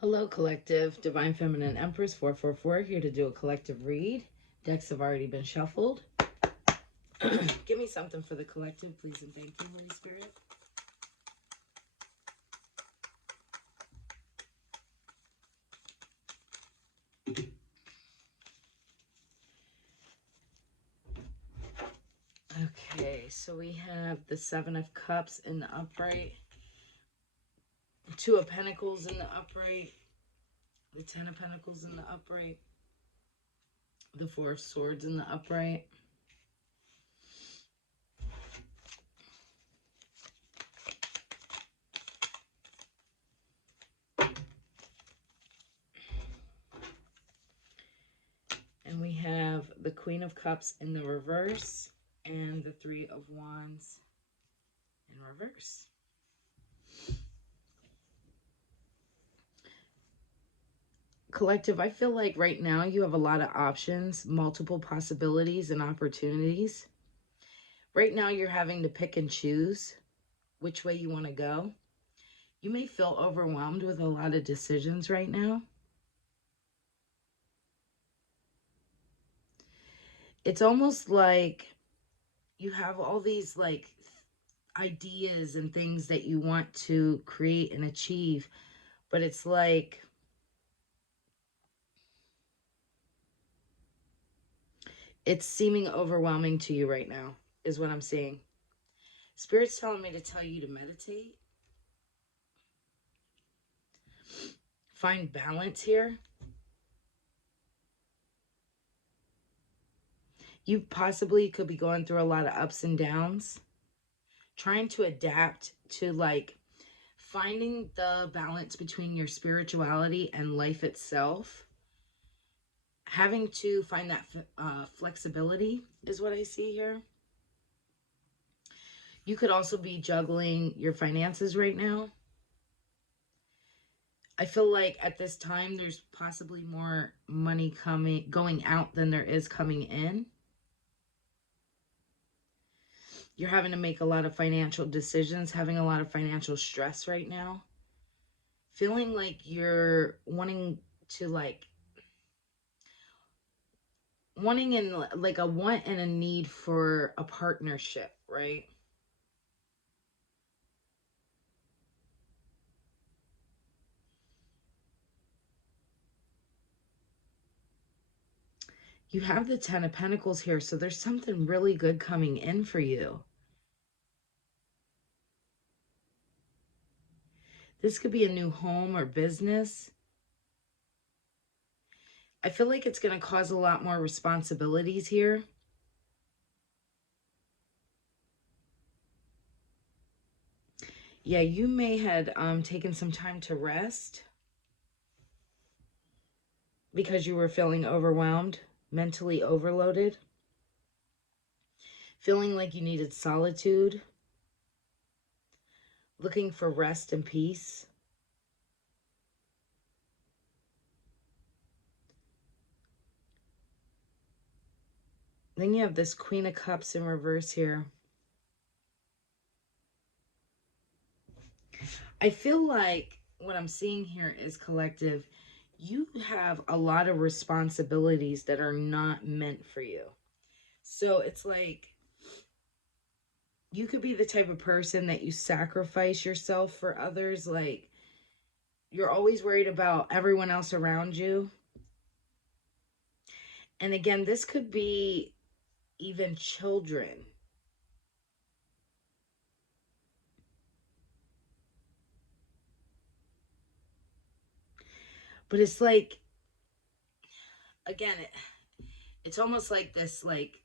Hello, collective. Divine Feminine Empress 444 here to do a collective read. Decks have already been shuffled. Give me something for the collective, please, and thank you, Holy Spirit. Okay, so we have the Seven of Cups in the upright, Two of Pentacles in the upright, the Ten of Pentacles in the upright, the Four of Swords in the upright. And we have the Queen of Cups in the reverse and the Three of Wands in reverse. Collective, I feel like right now you have a lot of options, multiple possibilities and opportunities. Right now you're having to pick and choose which way you want to go. You may feel overwhelmed with a lot of decisions right now. It's almost like you have all these ideas and things that you want to create and achieve, but it's like it's seeming overwhelming to you right now, is what I'm seeing. Spirit's telling me to tell you to meditate. Find balance here. You possibly could be going through a lot of ups and downs. Trying to adapt to finding the balance between your spirituality and life itself. Having to find that flexibility is what I see here. You could also be juggling your finances right now. I feel like at this time there's possibly more money going out than there is coming in. You're having to make a lot of financial decisions, having a lot of financial stress right now. Feeling like you're wanting in like a want and a need for a partnership, right? You have the Ten of Pentacles here, so there's something really good coming in for you. This could be a new home or business. I feel like it's going to cause a lot more responsibilities here. Yeah, you may had taken some time to rest because you were feeling overwhelmed, mentally overloaded, feeling like you needed solitude, looking for rest and peace. Then you have this Queen of Cups in reverse here. I feel like what I'm seeing here is, collective, you have a lot of responsibilities that are not meant for you. So it's like you could be the type of person that you sacrifice yourself for others. Like you're always worried about everyone else around you. And again, this could be even children. But it's like, again, it's almost like this, like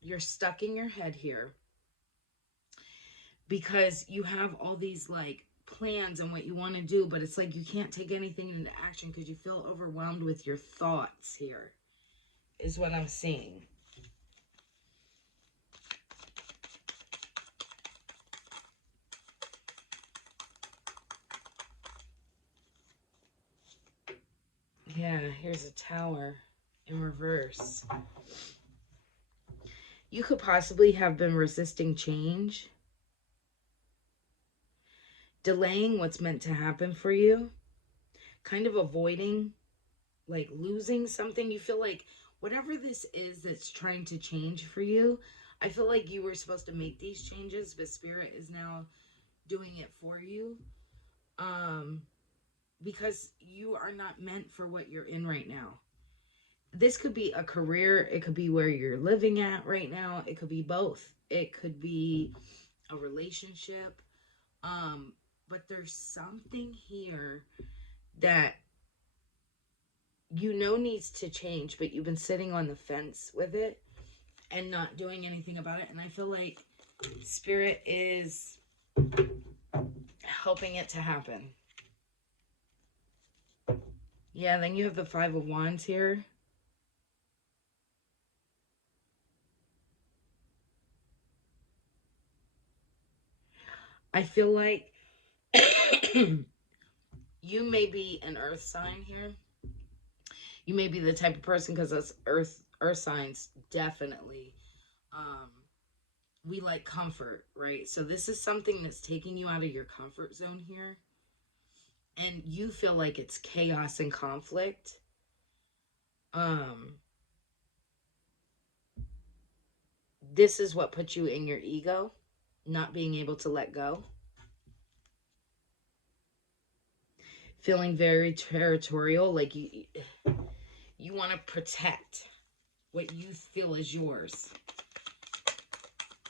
you're stuck in your head here because you have all these plans and what you want to do, but it's like you can't take anything into action because you feel overwhelmed with your thoughts here, is what I'm seeing. Yeah, here's a Tower in reverse. You could possibly have been resisting change, delaying what's meant to happen for you. kind of avoiding, like losing something. You feel like whatever this is that's trying to change for you, I feel like you were supposed to make these changes, but Spirit is now doing it for you. Um, because you are not meant for what you're in right now. This could be a career, it could be where you're living at right now, it could be both. It could be a relationship. But there's something here that you know needs to change, but you've been sitting on the fence with it and not doing anything about it. And I feel like Spirit is helping it to happen. Yeah, then you have the Five of Wands here. I feel like you may be an earth sign here. You may be the type of person, because us earth signs definitely, um we like comfort, right? So this is something that's taking you out of your comfort zone here, and you feel like it's chaos and conflict. um this is what puts you in your ego, not being able to let go, feeling very territorial, like you want to protect what you feel is yours.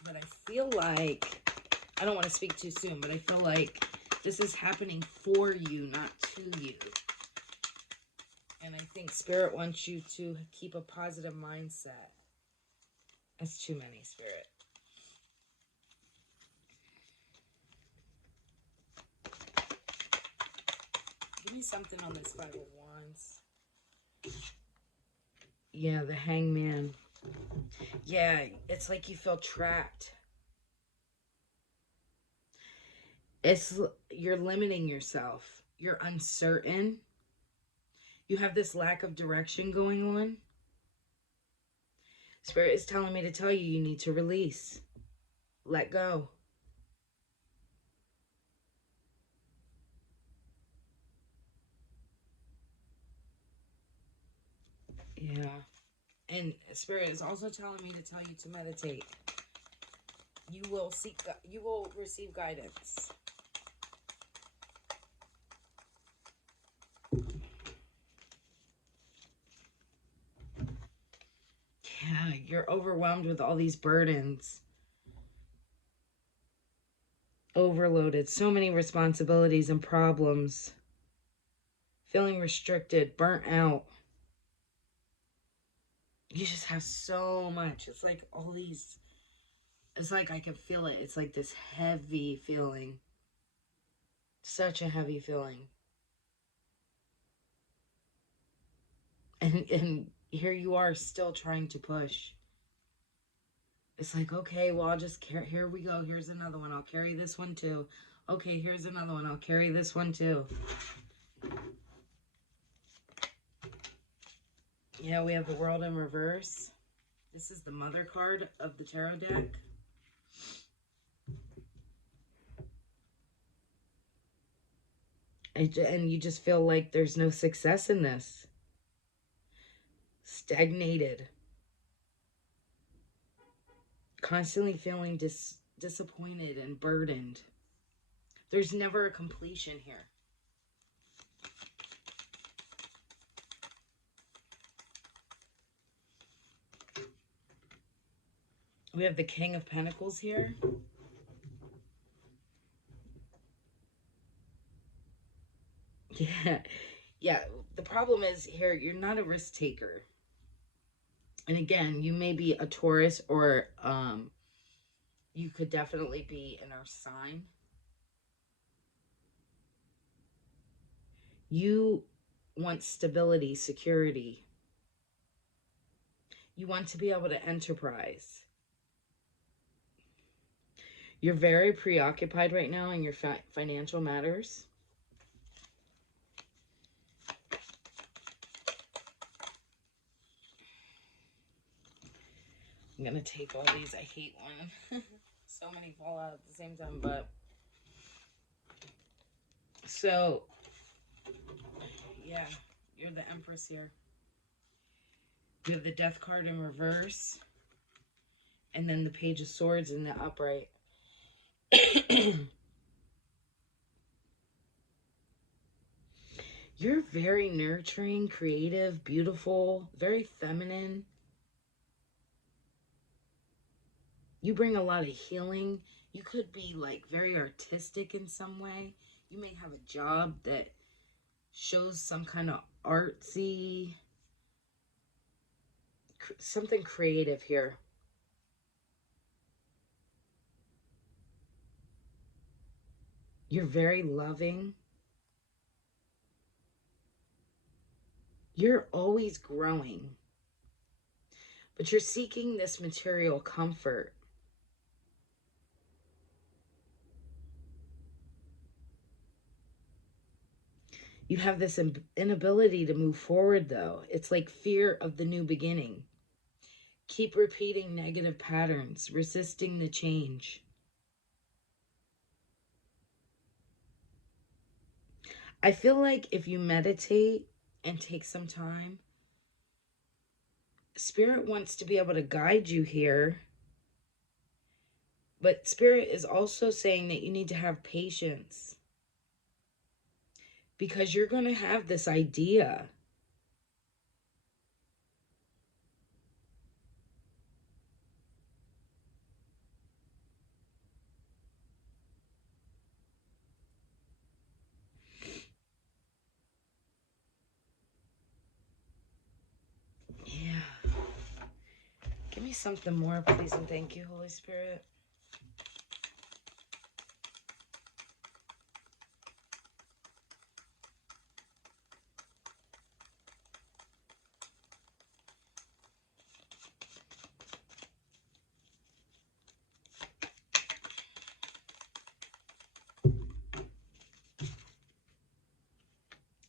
But I feel like, I don't want to speak too soon, but I feel like this is happening for you, not to you. And I think Spirit wants you to keep a positive mindset. That's too many, Spirit. Give me something on this Five of Wands. Yeah, the Hangman. Yeah, it's like you feel trapped. You're limiting yourself. You're uncertain. You have this lack of direction going on. Spirit is telling me to tell you, you need to release. Let go. Yeah. And Spirit is also telling me to tell you to meditate. You will receive guidance. Yeah, you're overwhelmed with all these burdens. Overloaded. So many responsibilities and problems. Feeling restricted, burnt out. You just have so much. It's like all these, it's like I can feel it. It's like this heavy feeling. Such a heavy feeling. And here you are still trying to push. It's like, okay, well, I'll just carry, here we go. Here's another one. I'll carry this one too. Okay, here's another one. I'll carry this one too. Yeah, we have the World in reverse. This is the Mother card of the tarot deck. And you just feel like there's no success in this. Stagnated. Constantly feeling disappointed and burdened. There's never a completion here. We have the King of Pentacles here. Yeah. Yeah. The problem is here, you're not a risk taker. And again, you may be a Taurus, or you could definitely be an earth sign. You want stability, security. You want to be able to enterprise. You're very preoccupied right now in your financial matters. I'm going to take all these. I hate one. So many fall out at the same time, but... So, Yeah, you're the Empress here. You have the Death card in reverse, and then the Page of Swords in the upright. You're very nurturing, creative, beautiful, very feminine. You bring a lot of healing. You could be like very artistic in some way. You may have a job that shows some kind of artsy, something creative here. You're very loving. You're always growing, but you're seeking this material comfort. You have this inability to move forward, though. It's like fear of the new beginning. Keep repeating negative patterns, resisting the change. I feel like if you meditate and take some time, Spirit wants to be able to guide you here. But Spirit is also saying that you need to have patience because you're going to have this idea. Yeah. Give me something more, please, and thank you, Holy Spirit.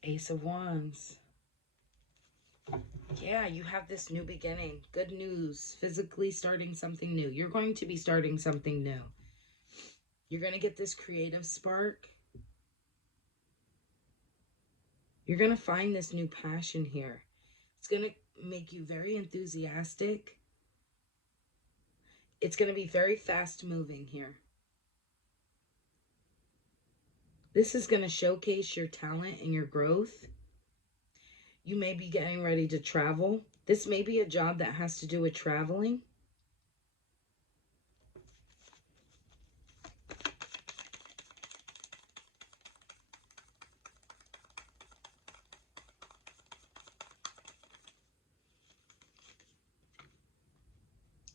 Ace of Wands. Yeah, you have this new beginning. Good news. Physically starting something new. You're going to be starting something new. You're going to get this creative spark. You're going to find this new passion here. It's going to make you very enthusiastic. It's going to be very fast moving here. This is going to showcase your talent and your growth. You may be getting ready to travel. This may be a job that has to do with traveling.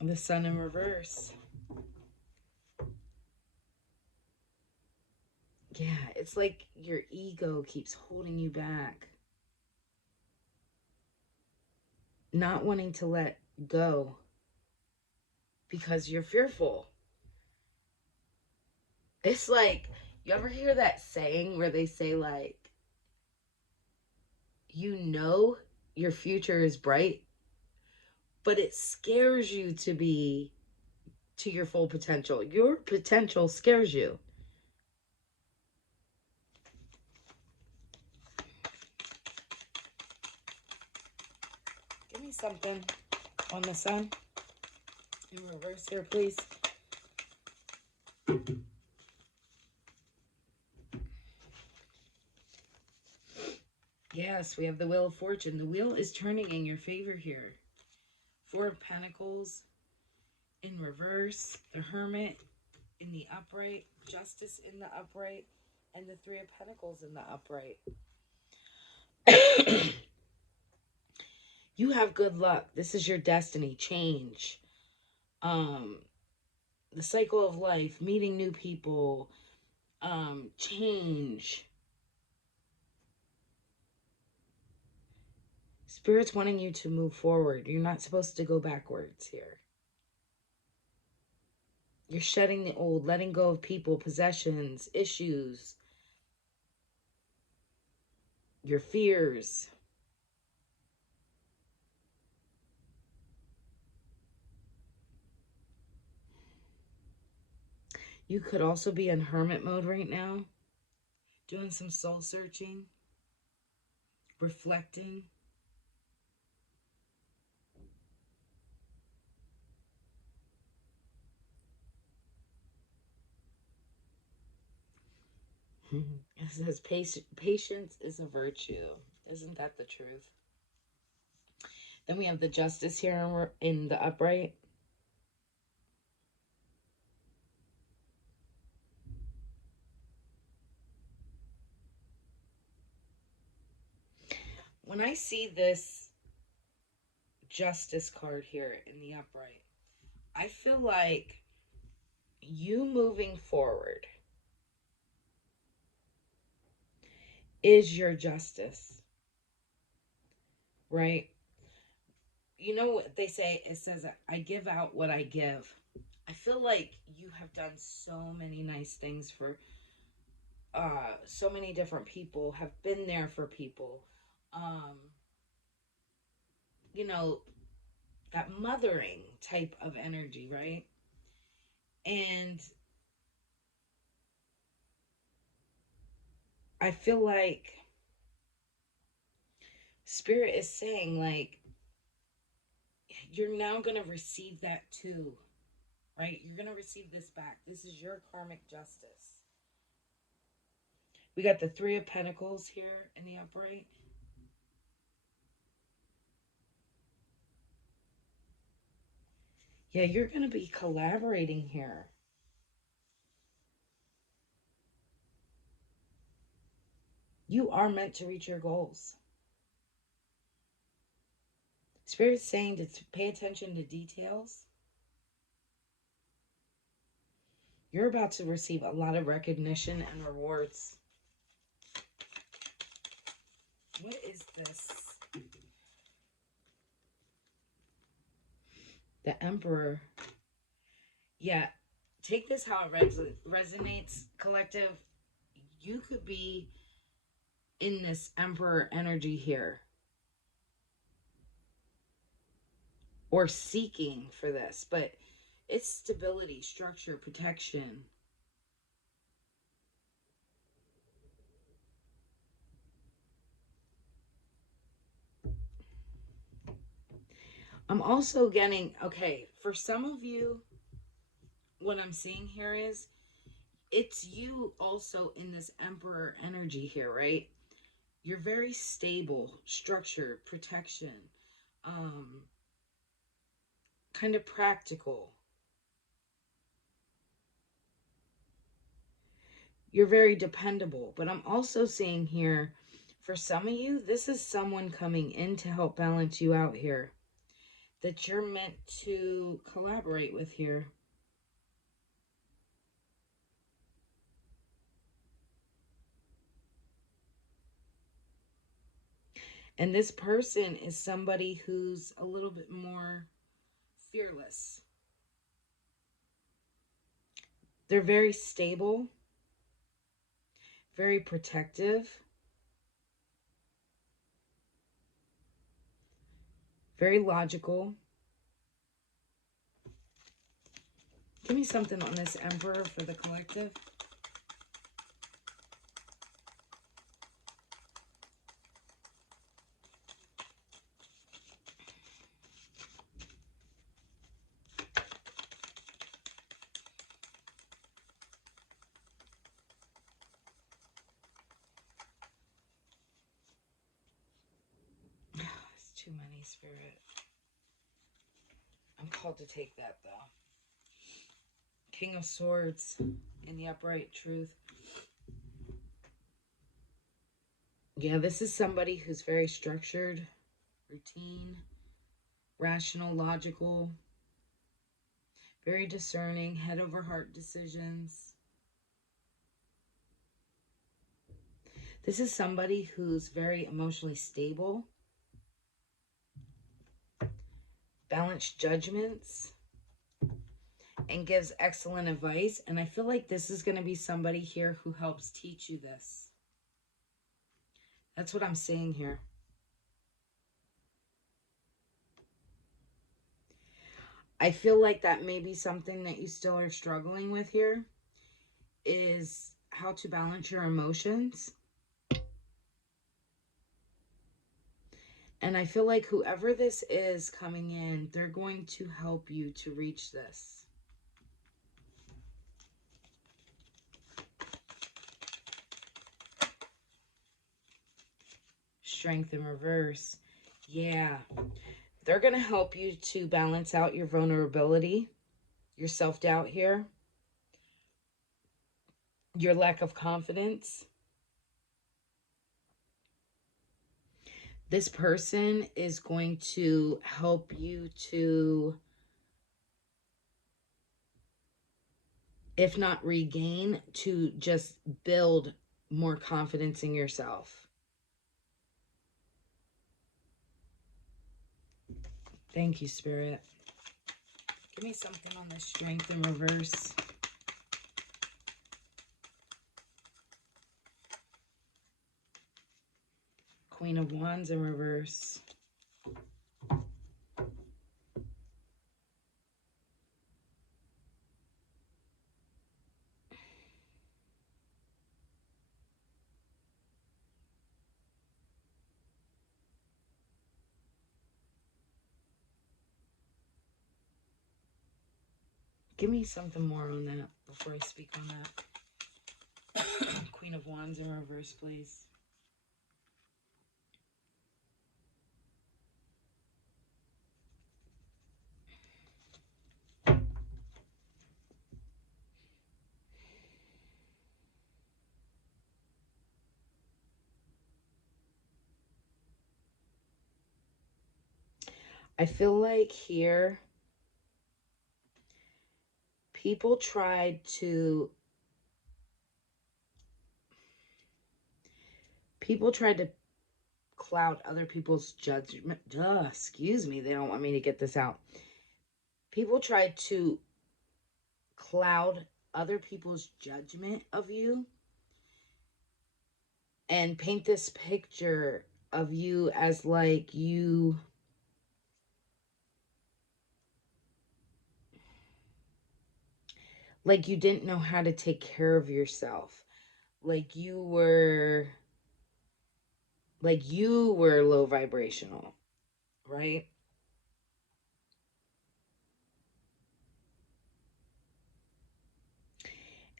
The Sun in reverse. Yeah, it's like your ego keeps holding you back. Not wanting to let go because you're fearful. It's like, you ever hear that saying where they say, like, you know your future is bright, but it scares you to be to your full potential. Your potential scares you. Give me something on the Sun in reverse here, please. Yes, we have the Wheel of Fortune. The wheel is turning in your favor here. Four of Pentacles in reverse, the Hermit in the upright, Justice in the upright, and the Three of Pentacles in the upright. You have good luck. This is your destiny. Change. The cycle of life, meeting new people, change. Spirit's wanting you to move forward. You're not supposed to go backwards here. You're shedding the old, letting go of people, possessions, issues, your fears. You could also be in hermit mode right now, doing some soul searching. reflecting. It says patience is a virtue. Isn't that the truth? Then we have the justice here in the upright. When I see this justice card here in the upright, I feel like you moving forward is your justice, right? You know what they say? It says, I give out what I give. I feel like you have done so many nice things for so many different people, have been there for people. Um, you know, that mothering type of energy, right? And I feel like Spirit is saying, like, you're now going to receive that too, right? You're going to receive this back. This is your karmic justice. We got the Three of Pentacles here in the upright. Yeah, you're going to be collaborating here. You are meant to reach your goals. Spirit's saying to pay attention to details. You're about to receive a lot of recognition and rewards. What is this? The Emperor. Yeah, take this how it resonates, collective. You could be in this Emperor energy here, or seeking for this, but it's stability, structure, protection. I'm also getting, okay, for some of you, what I'm seeing here is it's you also in this Emperor energy here, right? You're very stable, structured, protection, um, kind of practical. You're very dependable. But I'm also seeing here, for some of you, this is someone coming in to help balance you out here, that you're meant to collaborate with here. And this person is somebody who's a little bit more fearless. They're very stable, very protective, very logical. Give me something on this Emperor for the collective. It's too many, Spirit. I'm called to take that, though. King of Swords in the upright truth. Yeah, this is somebody who's very structured, routine, rational, logical, very discerning, head over heart decisions. This is somebody who's very emotionally stable, balanced judgments, and gives excellent advice. And I feel like this is going to be somebody here who helps teach you this. That's what I'm seeing here. I feel like that may be something that you still are struggling with here, is how to balance your emotions. And I feel like whoever this is coming in, they're going to help you to reach this. Strength in reverse. Yeah. They're going to help you to balance out your vulnerability, your self-doubt here, your lack of confidence. This person is going to help you to, if not regain, to just build more confidence in yourself. Thank you, Spirit. Give me something on the strength in reverse. Queen of Wands in reverse. Give me something more on that before I speak on that. Queen of Wands in reverse, please. I feel like here, people tried to cloud other people's judgment. Excuse me, they don't want me to get this out. People tried to cloud other people's judgment of you and paint this picture of you as like you didn't know how to take care of yourself, like you were low vibrational, right?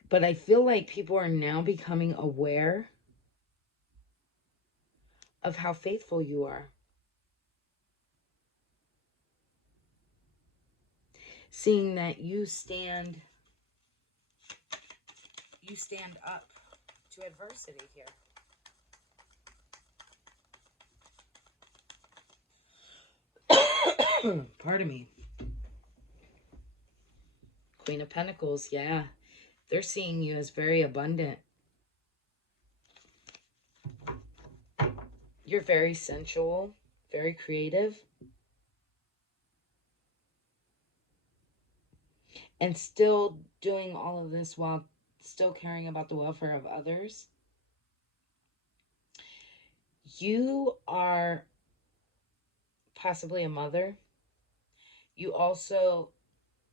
But I feel like people are now becoming aware of how faithful you are. Seeing that you stand up to adversity here. Pardon me. Queen of Pentacles, yeah. They're seeing you as very abundant. You're very sensual, very creative. And still doing all of this while still caring about the welfare of others. You are possibly a mother. You also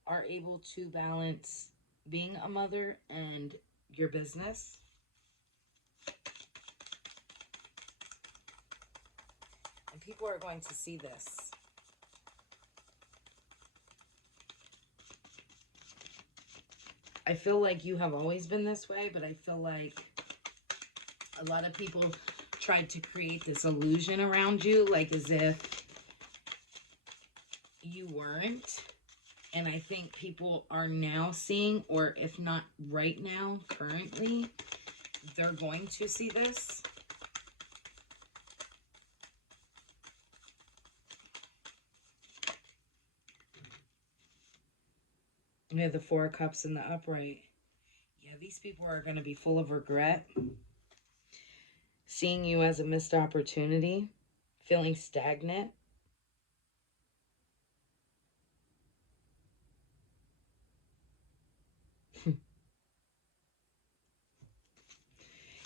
are able to balance being a mother and your business. And people are going to see this. I feel like you have always been this way, but I feel like a lot of people tried to create this illusion around you, like as if you weren't. And I think people are now seeing, or if not right now, currently, they're going to see this. We have the Four of Cups in the upright. Yeah, these people are going to be full of regret. Seeing you as a missed opportunity. Feeling stagnant.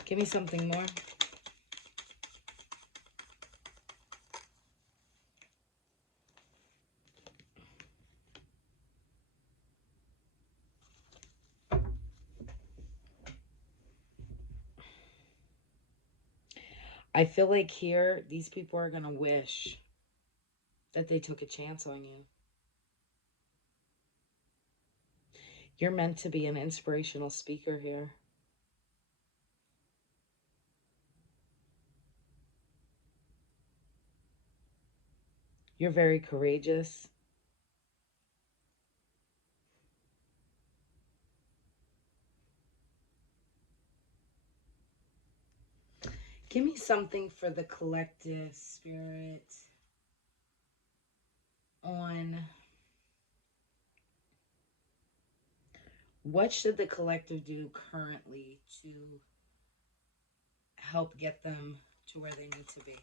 Give me something more. I feel like here, these people are going to wish that they took a chance on you. You're meant to be an inspirational speaker here. You're very courageous. Give me something for the collective spirit on what should the collective do currently to help get them to where they need to be.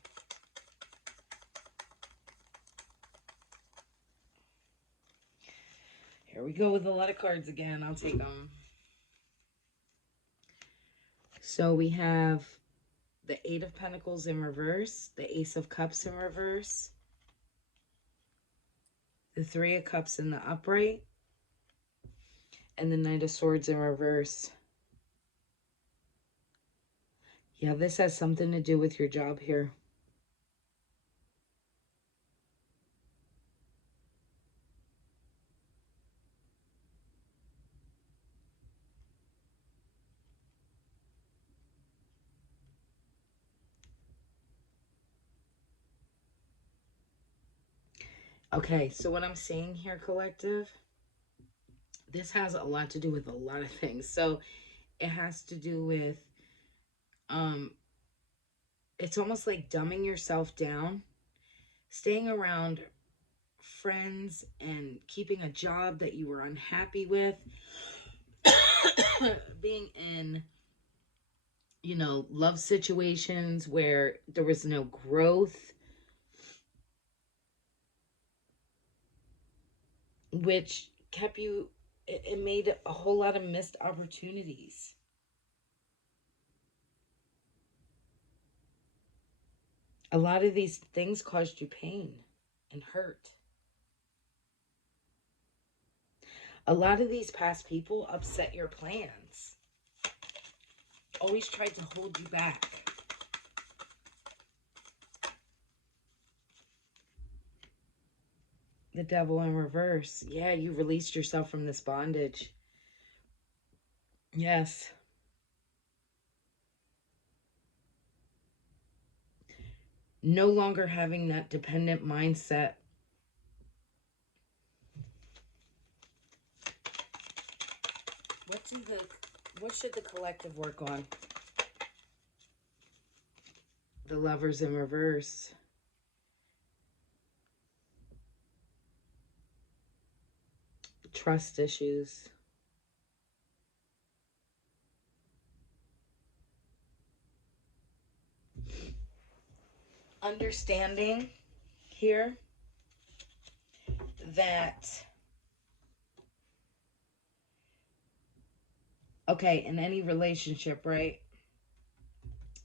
Here we go with a lot of cards again. I'll take them. So we have the Eight of Pentacles in reverse, the Ace of Cups in reverse, the Three of Cups in the upright, and the Knight of Swords in reverse. Yeah, this has something to do with your job here. Okay, so what I'm seeing here, collective, this has a lot to do with a lot of things. So it has to do with, it's almost like dumbing yourself down, staying around friends and keeping a job that you were unhappy with, being in, love situations where there was no growth, which kept you, it made a whole lot of missed opportunities. A lot of these things caused you pain and hurt. A lot of these past people upset your plans. Always tried to hold you back. The Devil in reverse. Yeah, you released yourself from this bondage. Yes. No longer having that dependent mindset. What should the collective work on? The Lovers in reverse. Trust issues. Understanding here that, okay, in any relationship, right,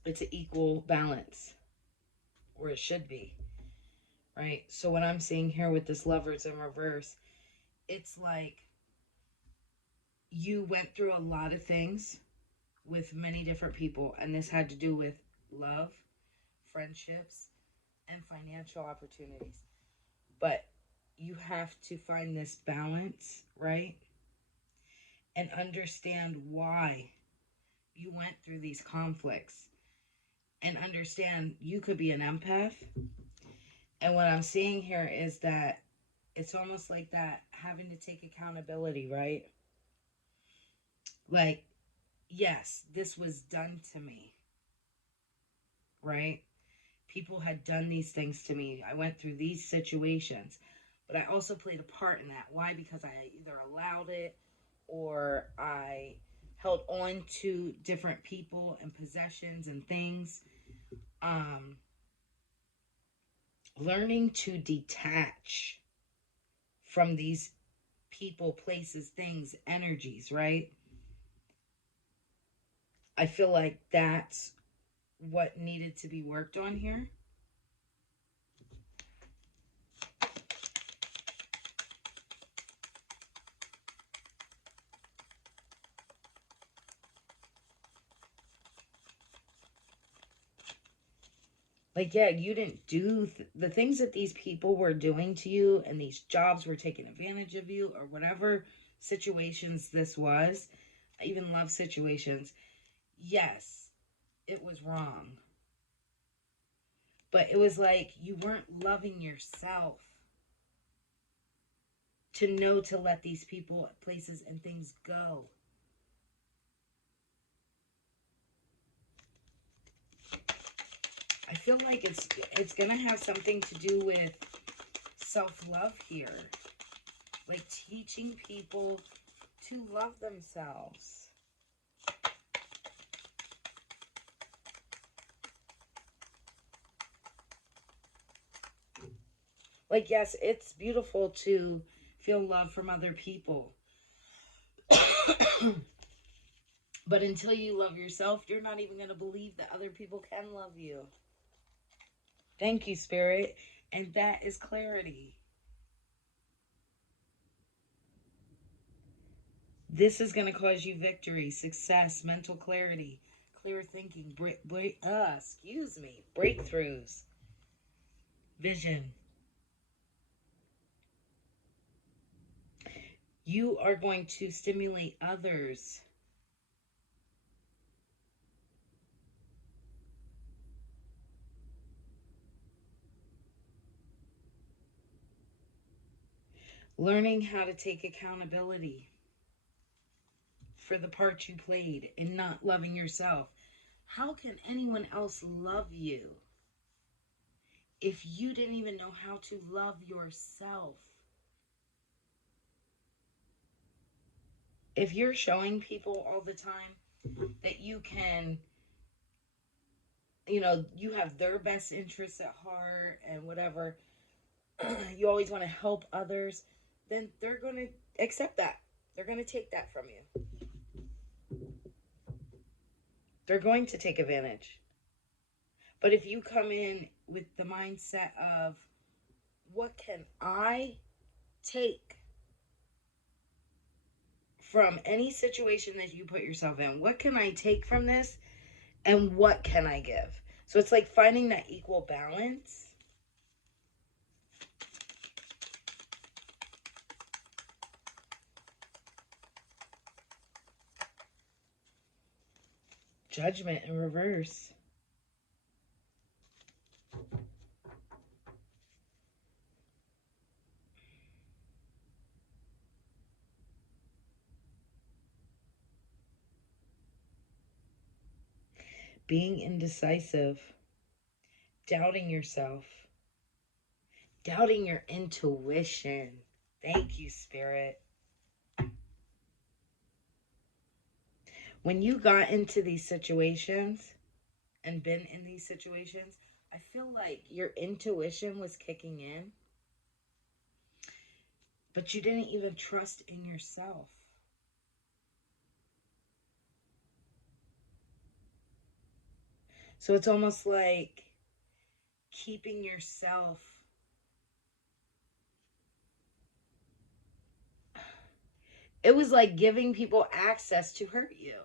it's an equal balance, or it should be, right? So what I'm seeing here with this Lovers in reverse, it's like you went through a lot of things with many different people, and this had to do with love, friendships, and financial opportunities. But you have to find this balance, right? And understand why you went through these conflicts. And understand you could be an empath. And what I'm seeing here is that it's almost like that having to take accountability, right? Like, yes, this was done to me, right? People had done these things to me. I went through these situations, but I also played a part in that. Why? Because I either allowed it or I held on to different people and possessions and things. Learning to detach from these people, places, things, energies, right? I feel like that's what needed to be worked on here. Like, yeah, you didn't do the things that these people were doing to you, and these jobs were taking advantage of you, or whatever situations this was. I even love situations. Yes, it was wrong. But it was like you weren't loving yourself to know to let these people, places, and things go. I feel like it's gonna have something to do with self-love here. Like teaching people to love themselves. Like, yes, it's beautiful to feel love from other people. But until you love yourself, you're not even going to believe that other people can love you. Thank you, Spirit. And that is clarity. This is going to cause you victory, success, mental clarity, clear thinking, breakthroughs, vision. You are going to stimulate others. Learning how to take accountability for the part you played in not loving yourself. How can anyone else love you if you didn't even know how to love yourself? If you're showing people all the time that you can, you have their best interests at heart and whatever, you always want to help others, then they're going to accept that. They're going to take that from you. They're going to take advantage. But if you come in with the mindset of, what can I take from any situation that you put yourself in? What can I take from this? And what can I give? So it's like finding that equal balance. Judgment in reverse. Being indecisive. Doubting yourself. Doubting your intuition. Thank you, Spirit. When you got into these situations and been in these situations, I feel like your intuition was kicking in, but you didn't even trust in yourself. So it's almost like keeping yourself. It was like giving people access to hurt you.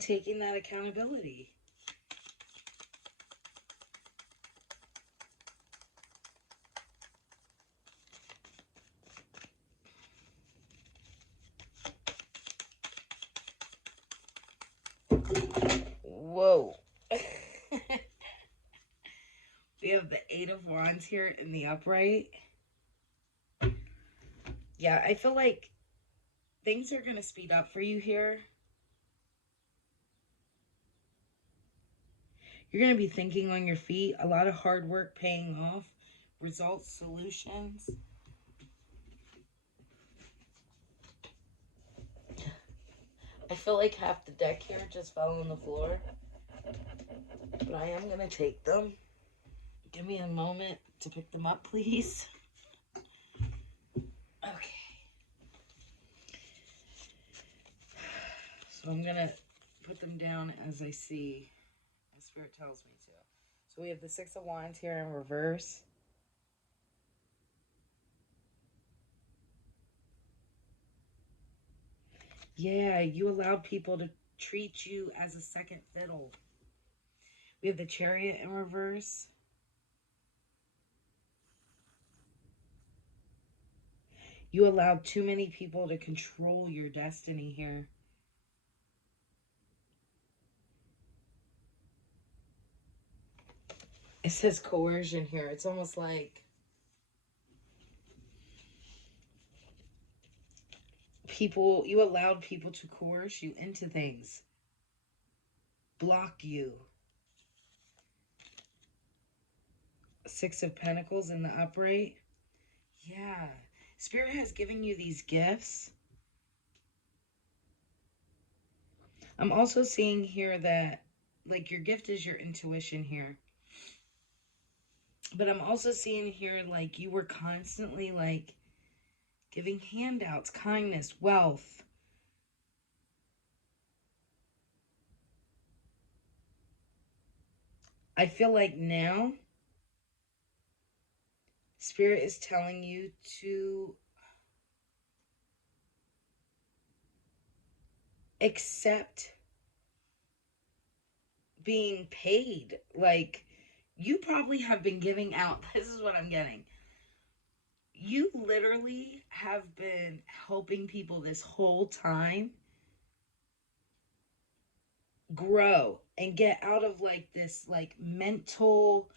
Taking that accountability. Whoa. We have the Eight of Wands here in the upright. Yeah, I feel like things are going to speed up for you here. You're going to be thinking on your feet, a lot of hard work paying off, results, solutions. I feel like half the deck here just fell on the floor, but I am going to take them. Give me a moment to pick them up, please. Okay. So I'm going to put them down as I see, as Spirit tells me to. So we have the Six of Wands here in reverse. Yeah, you allowed people to treat you as a second fiddle. We have the Chariot in reverse. You allowed too many people to control your destiny here. It says coercion here. It's almost like you allowed people to coerce you into things, block you. Six of Pentacles in the upright. Yeah. Spirit has given you these gifts. I'm also seeing here that, like, your gift is your intuition here. But I'm also seeing here, like, you were constantly, like, giving handouts, kindness, wealth. I feel like now, Spirit is telling you to accept being paid. Like, you probably have been giving out. This is what I'm getting. You literally have been helping people this whole time grow and get out of like this like mental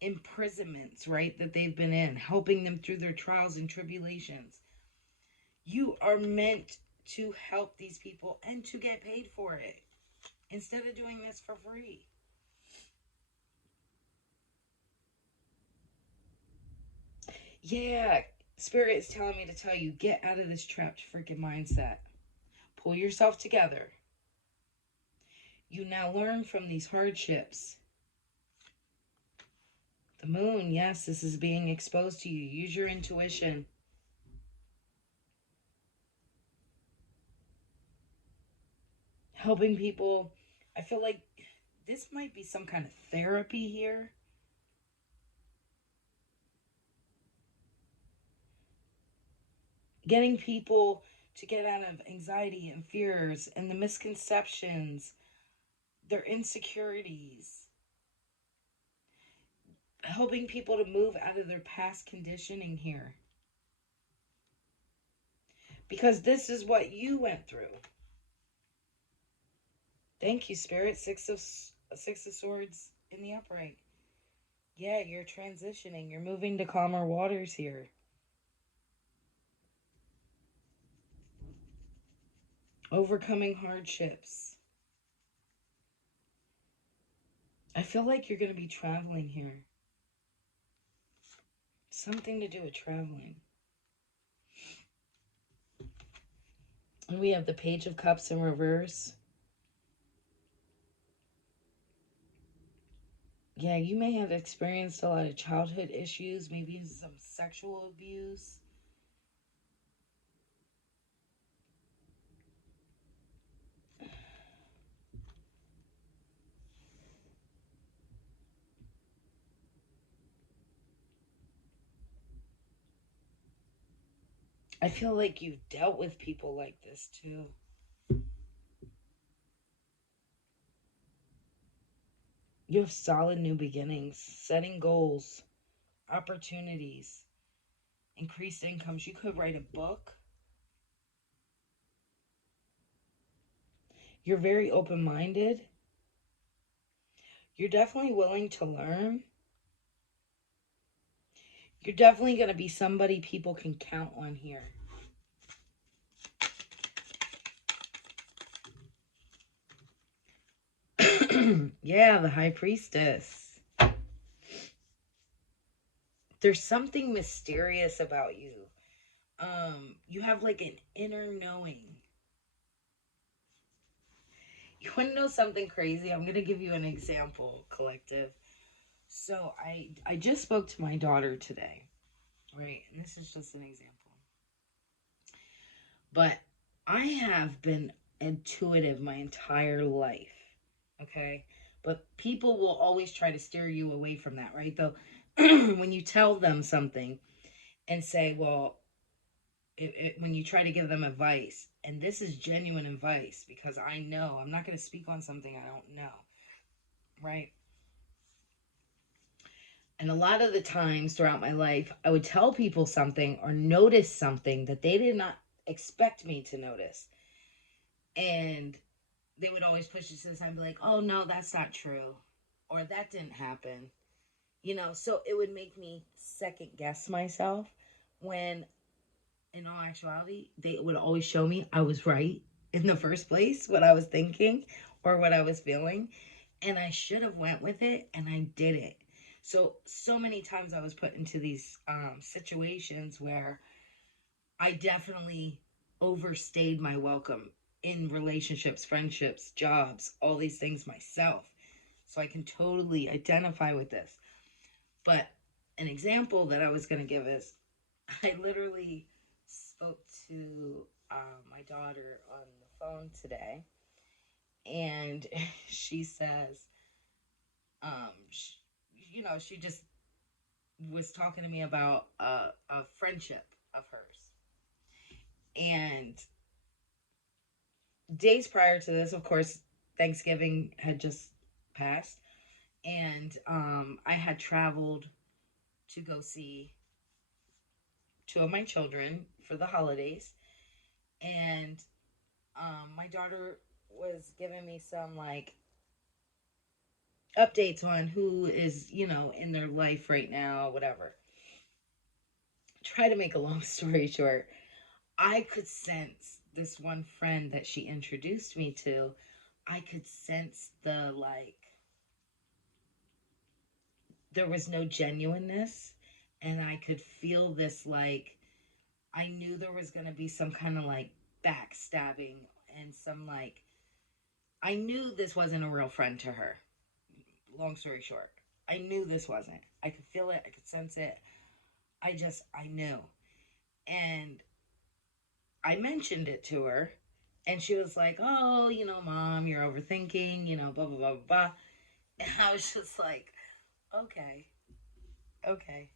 imprisonments, right, that they've been in, helping them through their trials and tribulations. You are meant to help these people and to get paid for it instead of doing this for free. Yeah, Spirit is telling me to tell you, get out of this trapped freaking mindset. Pull yourself together. You now learn from these hardships. The moon, yes, this is being exposed to you. Use your intuition. Helping people. I feel like this might be some kind of therapy here. Getting people to get out of anxiety and fears and the misconceptions, their insecurities. Helping people to move out of their past conditioning here. Because this is what you went through. Thank you, Spirit. Six of Swords in the upright. Yeah, you're transitioning. You're moving to calmer waters here. Overcoming hardships. I feel like you're going to be traveling here. Something to do with traveling. And we have the Page of Cups in reverse. Yeah, you may have experienced a lot of childhood issues, maybe some sexual abuse. I feel like you've dealt with people like this too. You have solid new beginnings, setting goals, opportunities, increased incomes. You could write a book. You're very open-minded. You're definitely willing to learn. You're definitely going to be somebody people can count on here. Yeah, the High Priestess. There's something mysterious about you. You have like an inner knowing. You want to know something crazy? I'm going to give you an example, collective. So I just spoke to my daughter today, right? And this is just an example. But I have been intuitive my entire life, okay? But people will always try to steer you away from that, right? Though when you tell them something and say, well, when you try to give them advice, and this is genuine advice because I know I'm not going to speak on something I don't know, right? And a lot of the times throughout my life, I would tell people something or notice something that they did not expect me to notice. And they would always push it to the side and be like, oh, no, that's not true. Or that didn't happen. So it would make me second guess myself when in all actuality, they would always show me I was right in the first place, what I was thinking or what I was feeling. And I should have went with it and I didn't. So many times I was put into these situations where I definitely overstayed my welcome in relationships, friendships, jobs, all these things myself. So I can totally identify with this. But an example that I was going to give is I literally spoke to my daughter on the phone today, and she says, she, she just was talking to me about a friendship of hers. And days prior to this, of course, Thanksgiving had just passed, and I had traveled to go see two of my children for the holidays, and my daughter was giving me some like updates on who is, in their life right now, whatever. Try to make a long story short, I could sense this one friend that she introduced me to. I could sense the like, there was no genuineness, and I could feel this like, I knew there was going to be some kind of like backstabbing and some like, I knew this wasn't a real friend to her. Long story short, I knew this wasn't. I could feel it, I could sense it. I knew. And I mentioned it to her, and she was like, oh, mom, you're overthinking, blah, blah, blah, blah. And I was just like, okay, okay.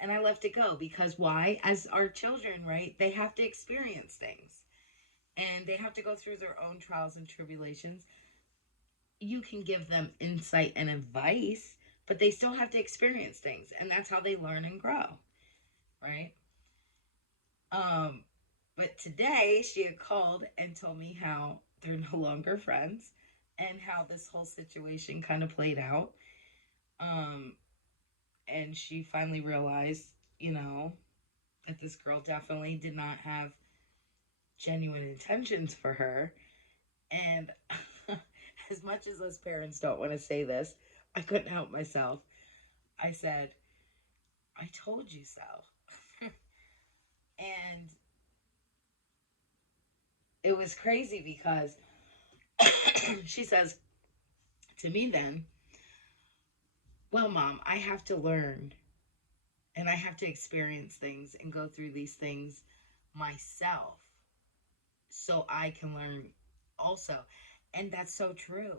And I left it go because why? As our children, right? They have to experience things and they have to go through their own trials and tribulations. You can give them insight and advice, but they still have to experience things, and that's how they learn and grow, right? Um, but today she had called and told me how they're no longer friends and how this whole situation kind of played out. Um, and she finally realized, that this girl definitely did not have genuine intentions for her. And as much as us parents don't want to say this, I couldn't help myself. I said, I told you so. And it was crazy because she says to me then, well, mom, I have to learn and I have to experience things and go through these things myself so I can learn also. And that's so true.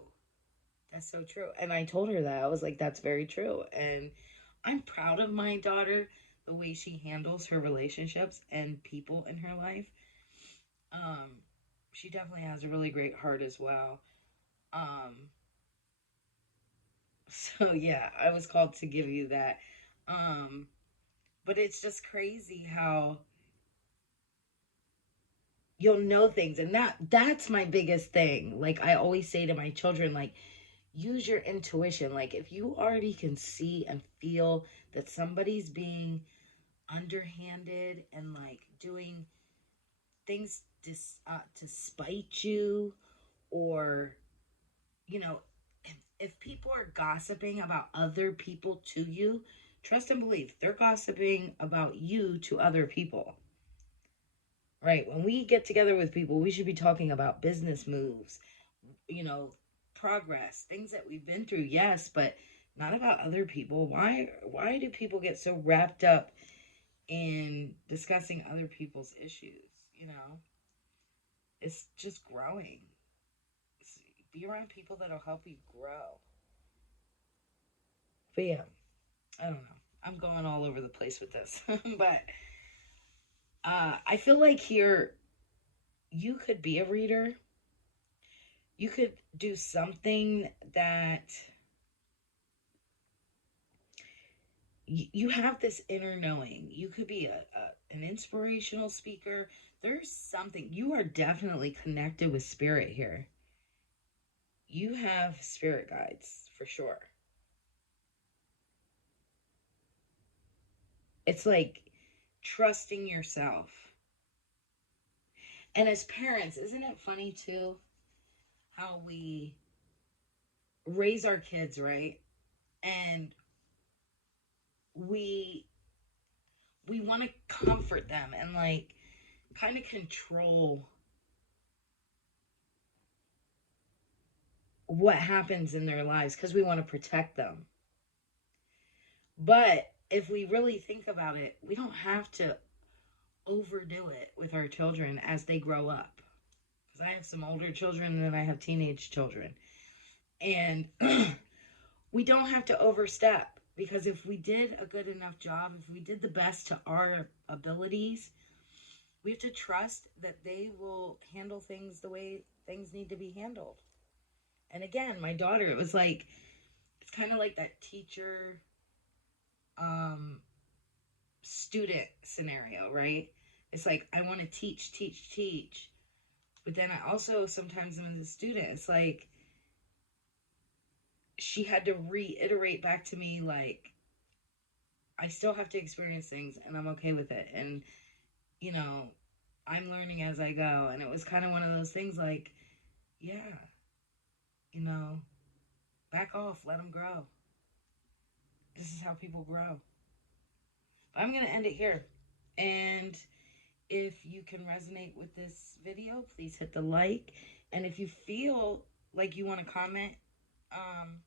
That's so true. And I told her that. I was like, that's very true. And I'm proud of my daughter, the way she handles her relationships and people in her life. Um, she definitely has a really great heart as well. Um, so yeah, I was called to give you that. Um, but it's just crazy how you'll know things, and that's my biggest thing. Like I always say to my children, like use your intuition. Like if you already can see and feel that somebody's being underhanded and like doing things to spite you, or if people are gossiping about other people to you, trust and believe they're gossiping about you to other people. Right? When we get together with people, we should be talking about business moves, you know, progress, things that we've been through, yes, but not about other people. Why do people get so wrapped up in discussing other people's issues, you know? It's just growing. Be around people that'll help you grow. But yeah, I don't know. I'm going all over the place with this. But I feel like here you could be a reader. You could do something that you have this inner knowing. You could be an inspirational speaker. There's something, you are definitely connected with spirit here. You have spirit guides for sure. It's like trusting yourself. And as parents, isn't it funny too how we raise our kids, right? And we we want to comfort them and like kind of control what happens in their lives because we want to protect them. But if we really think about it, we don't have to overdo it with our children as they grow up. Because I have some older children and I have teenage children. And we don't have to overstep because if we did a good enough job, if we did the best to our abilities, we have to trust that they will handle things the way things need to be handled. And again, my daughter, it was like, it's kind of like that teacher um, student scenario, right? It's like, I want to teach, teach, teach. But then I also sometimes am the student. It's like, she had to reiterate back to me, like, I still have to experience things and I'm okay with it. And, you know, I'm learning as I go. And it was kind of one of those things like, yeah, you know, back off, let them grow. This is how people grow. But I'm going to end it here. And if you can resonate with this video, please hit the like. And if you feel like you want to comment, um,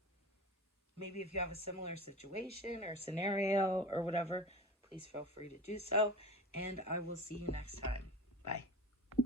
maybe if you have a similar situation or scenario or whatever, please feel free to do so. And I will see you next time. Bye.